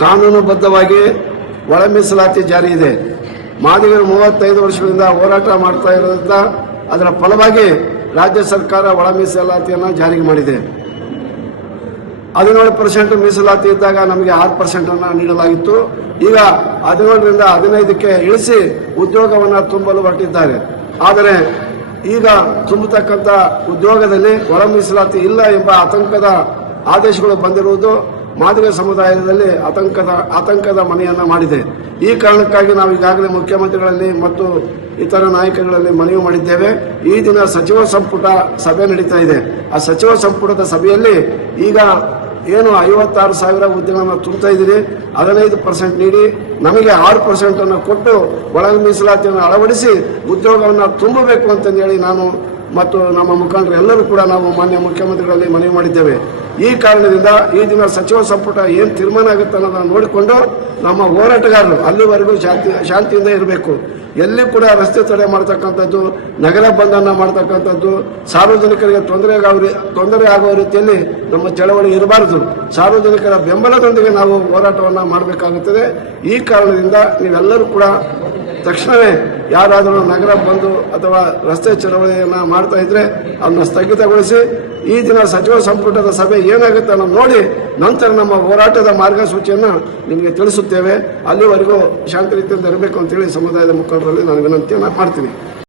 ಕಾನೂನುಬದ್ಧವಾಗಿ ಒಳ ಮೀಸಲಾತಿ ಜಾರಿ ಇದೆ. ಮಾದಿಗರು 35 ವರ್ಷಗಳಿಂದ ಹೋರಾಟ ಮಾಡ್ತಾ ಇರೋದ್ರಿಂದ ಅದರ ಫಲವಾಗಿ ರಾಜ್ಯ ಸರ್ಕಾರ ಒಳ ಮೀಸಲಾತಿಯನ್ನು ಜಾರಿಗೆ ಮಾಡಿದೆ. 17% ಮೀಸಲಾತಿ ಇದ್ದಾಗ ನಮಗೆ 6% ಅನ್ನು ನೀಡಲಾಗಿತ್ತು. ಈಗ 17ರಿಂದ 15ಕ್ಕೆ ಇಳಿಸಿ ಉದ್ಯೋಗವನ್ನು ತುಂಬಲು ಹೊರಟಿದ್ದಾರೆ. ಆದರೆ ಈಗ ತುಂಬತಕ್ಕಂಥ ಉದ್ಯೋಗದಲ್ಲಿ ಒಳ ಮೀಸಲಾತಿ ಇಲ್ಲ ಎಂಬ ಆತಂಕದ ಆದೇಶಗಳು ಬಂದಿರುವುದು ಮಾದಿಗ ಸಮುದಾಯದಲ್ಲಿ ಆತಂಕದ ಮನೆಯನ್ನ ಮಾಡಿದೆ. ಈ ಕಾರಣಕ್ಕಾಗಿ ನಾವು ಈಗಾಗಲೇ ಮುಖ್ಯಮಂತ್ರಿಗಳಲ್ಲಿ ಮತ್ತು ಇತರ ನಾಯಕರಲ್ಲಿ ಮನವಿ ಮಾಡಿದ್ದೇವೆ. ಈ ದಿನ ಸಚಿವ ಸಂಪುಟ ಸಭೆ ನಡೀತಾ ಇದೆ. ಆ ಸಚಿವ ಸಂಪುಟದ ಸಭೆಯಲ್ಲಿ ಈಗ ಏನು 56,000 ಹುದ್ದೆಗಳನ್ನು ತುಂಬುತ್ತಾ ಇದ್ದೀರಿ, 15% ನೀಡಿ ನಮಗೆ 6% ಅನ್ನು ಕೊಟ್ಟು ಒಳ ಮೀಸಲಾತಿಯನ್ನು ಅಳವಡಿಸಿ ಉದ್ಯೋಗವನ್ನು ತುಂಬಬೇಕು ಅಂತಂದೇಳಿ ನಾನು ಮತ್ತು ನಮ್ಮ ಮುಖಂಡರು ಎಲ್ಲರೂ ಕೂಡ ನಾವು ಮಾನ್ಯ ಮುಖ್ಯಮಂತ್ರಿಗಳಲ್ಲಿ ಮನವಿ ಮಾಡಿದ್ದೇವೆ. ಈ ಕಾರಣದಿಂದ ಈ ದಿನ ಸಚಿವ ಸಂಪುಟ ಏನು ತೀರ್ಮಾನ ಆಗುತ್ತೆ ಅನ್ನೋದನ್ನು ನೋಡಿಕೊಂಡು ನಮ್ಮ ಹೋರಾಟಗಾರರು ಅಲ್ಲಿವರೆಗೂ ಶಾಂತಿಯಿಂದ ಇರಬೇಕು. ಎಲ್ಲಿ ಕೂಡ ರಸ್ತೆ ತಡೆ ಮಾಡ್ತಕ್ಕಂಥದ್ದು, ನಗರ ಬಂಧನ ಮಾಡ್ತಕ್ಕಂಥದ್ದು, ಸಾರ್ವಜನಿಕರಿಗೆ ತೊಂದರೆ ಆಗುವ ರೀತಿಯಲ್ಲಿ ನಮ್ಮ ಚಳವಳಿ ಇರಬಾರದು. ಸಾರ್ವಜನಿಕರ ಬೆಂಬಲದೊಂದಿಗೆ ನಾವು ಹೋರಾಟವನ್ನು ಮಾಡಬೇಕಾಗುತ್ತದೆ. ಈ ಕಾರಣದಿಂದ ನೀವೆಲ್ಲರೂ ಕೂಡ ತಕ್ಷಣವೇ ಯಾರಾದರೂ ನಗರ ಬಂದು ಅಥವಾ ರಸ್ತೆ ಚಳವಳಿಯನ್ನು ಮಾಡ್ತಾ ಇದ್ರೆ ಅದನ್ನು ಸ್ಥಗಿತಗೊಳಿಸಿ ಈ ದಿನ ಸಚಿವ ಸಂಪುಟದ ಸಭೆ ಏನಾಗುತ್ತೆ ಅನ್ನೋದು ನೋಡಿ ನಂತರ ನಮ್ಮ ಹೋರಾಟದ ಮಾರ್ಗಸೂಚಿಯನ್ನು ನಿಮಗೆ ತಿಳಿಸುತ್ತೇವೆ. ಅಲ್ಲಿವರೆಗೂ ಶಾಂತಿ ರೀತಿಯಿಂದ ಇರಬೇಕು ಅಂತೇಳಿ ಸಮುದಾಯದ ಮುಖಂಡರಲ್ಲಿ ನಾನು ವಿನಂತಿಯನ್ನು ಮಾಡ್ತೀನಿ.